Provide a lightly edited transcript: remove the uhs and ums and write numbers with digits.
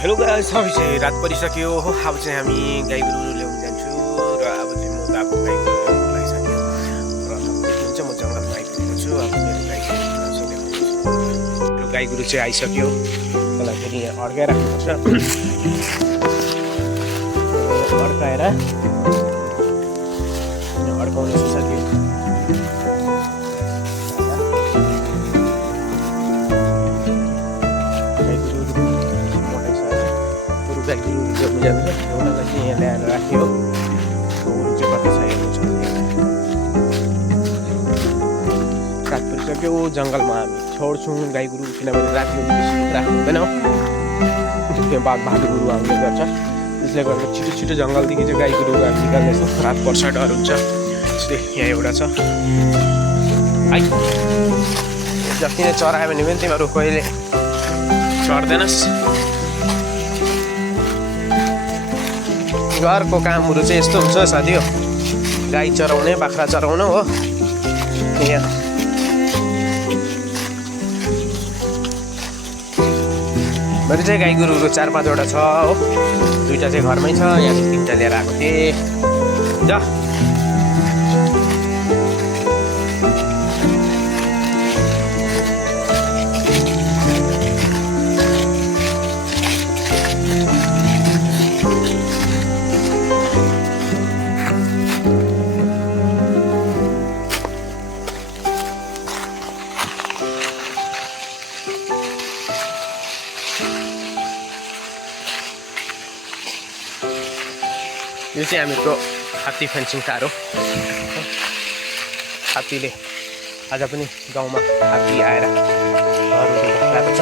Hello guys, अभी चाहिँ रात परिसक्यो हो। अब चाहिँ हामी गाई गोरु ल्याउनु जान्छु र अब चाहिँ म त अब गाई गोरु ल्याउनु लागिसक्यो र देख्नुहुन्छ म जङ्गलमा आइपुगेको छु। अब मेरो गाई गोरु मेरो गाई गोरु चाहिँ आइसक्यो। त्यसलाई फेरि यहाँ अड्काइराख्नुपर्छ। अड्काएर अड्काउने सकियो। एउटालाई चाहिँ यहाँ ल्याएर राख्यो। गोरु चाहिँ कति छ हेर्नु छ। रात परिसक्यो, जङ्गलमा हामी छोड्छौँ गाई गोरु, किनभने रातमा बेसी राख्नु हुँदैन। त्यहाँ बाघ भालुहरू आउने गर्छ, त्यसले गर्दा छिटो छिटो जङ्गलदेखि चाहिँ गाई गोरु हामी निकाल्नेछौँ। रात पर्छ, डर हुन्छ। यसले यहाँ एउटा छ है, जति नै चरायो भने पनि तिमीहरू कहिले चढ्दैनस्। घरको कामहरू चाहिँ यस्तो हुन्छ साथी हो, गाई चराउने बाख्रा चराउनु हो। यहाँ मेरो चाहिँ गाई गोरुहरू 4-5वटा छ हो। 2टा चाहिँ घरमै छ, यहाँ 3टा लिएर आएको थिएँ। जा यो चाहिँ हामीको हात्ती फेन्सिङ तार हो। हात्तीले आज पनि गाउँमा हात्ती आएर घरहरू बसाएको छ।